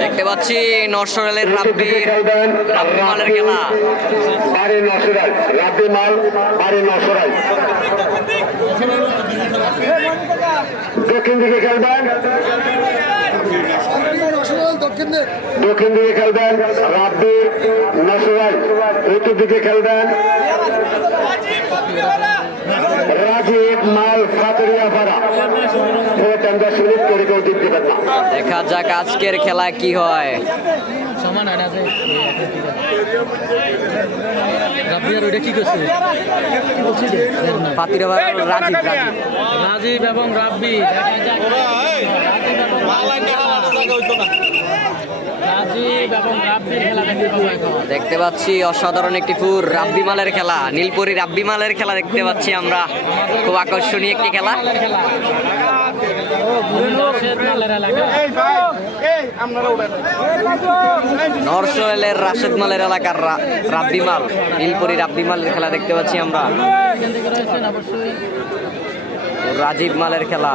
দেখতে পাচ্ছি নরসরেলের রাব্বি রাব্বি মালের খেলা। বাড়ি নসরাই রাব্বি মাল, বাড়ি নসরাই দক্ষিণ দিকে খেলবেন। দক্ষিণ দিকে খেলবেন, রাব্বি নসরাই উত্তর দিকে খেলবেন রাজীব মাল ফাতরিয়া পাড়া আমরা সুযোগ করে কেউ দিক দিবেন দেখা যাক আজকের খেলা কি হয়। সমান আনা যায়। রাবিয়ার ওইটা কি করছে? কি বলছি যে? ফাতিরা রাজীব রাজীব। রাজীব এবং রাব্বি দেখা যাক। দেখতে পাচ্ছি অসাধারণ একটি ফুর, রাব্বি মালের খেলা, নীলপুরি রাব্বি মালের খেলা দেখতে পাচ্ছি আমরা। খুব আকর্ষণীয় একটি খেলা। ও রাশেদ মালের এলাকার রাব্বি মাল, নীলপুরি রাব্বি মালের খেলা দেখতে পাচ্ছি আমরা। রাজীব মালের খেলা।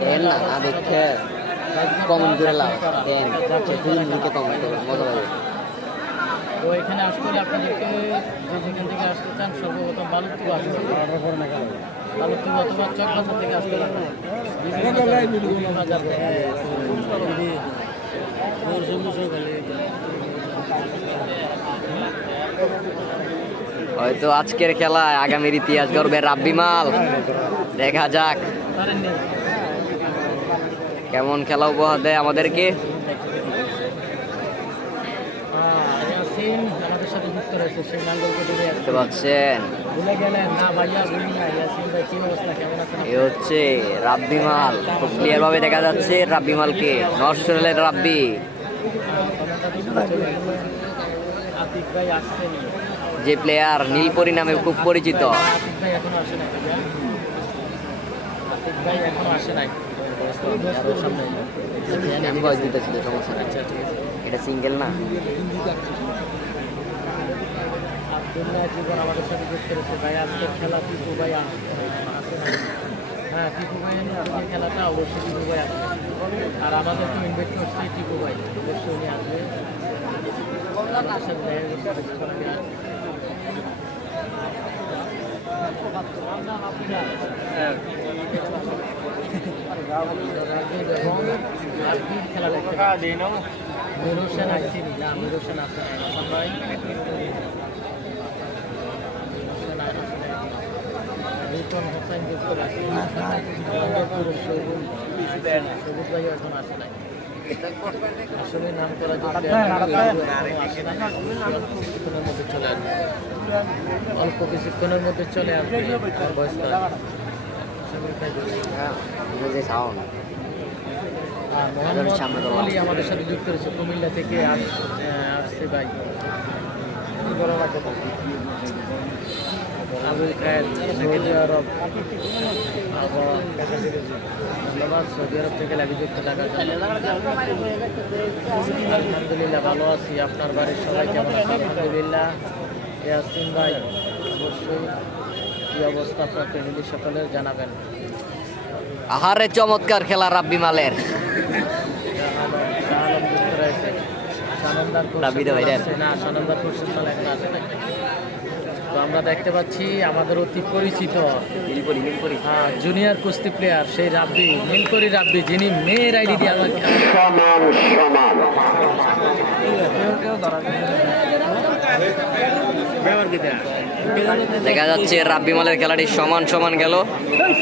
দেন না না দেখে কমেন্ট করে লাভ দেন ফিল্ম দিকে কমেন্ট করো মজা লাগে তো এখানে আসলে আপনাদেরকে যে যেখান থেকে আসতে চান সর্বপ্রথম বালুকটু আসতে বালুকটু অথবা চকবাজার থেকে আসতে হয়তো আজকের খেলায় আগামীর ইতিহাস গড়বে রাব্বি মাল। দেখা যাক। কেমন খেলা উপহার দেয় আমাদেরকে? পাচ্ছেন। এ হচ্ছে রাব্বি মাল। খুব ক্লিয়ার ভাবে দেখা যাচ্ছে রাব্বি মালকে। নরসরেলের রাব্বি। যে প্লেয়ার নীলপরি নামে খুব পরিচিত। এটা সিঙ্গেল না? আমাদের সাথে আজকে খেলা হ্যাঁ খেলাটা, অবশ্যই আর আমাদেরকে ইনভাইট করছে টিপু ভাই। অবশ্যই উনি আসবে। আমাদের। নুর হোসেন না নুর হোসেন নাই। সবুজ এখন আসে নাই। আসলে নাম করা কিছুক্ষণের মধ্যে চলে আসবে। অল্প কিছুক্ষণের মধ্যে চলে আসবে। মোহাম্মদ আমাদের সাথে যুক্ত রয়েছে কুমিল্লা থেকে আসছে ভাই? আবুল খায়ের সৌদি আরব ধন্যবাদ। সৌদি আরব থেকে জন্য আলহামদুলিল্লাহ ভালো আছি। আপনার বাড়ির সবাই কেমন আছে? আলহামদুলিল্লাহ। ভাই অবশ্যই কী অবস্থা আপনার ফ্যামিলি সকলের জানাবেন। আহারে চমৎকার খেলা রাব্বি মালের। না? সানন্দার কোর্সের তলা এখন আসে নাই। তো আমরা দেখতে পাচ্ছি আমাদের অতি পরিচিত হ্যাঁ জুনিয়র কুস্তি প্লেয়ার সেই রাব্বি নীলকরি রাব্বি যিনি মেয়ের আইডি দিয়ে আমাকে দেখা যাচ্ছে রাব্বি মালের খেলাটি সমান সমান গেল।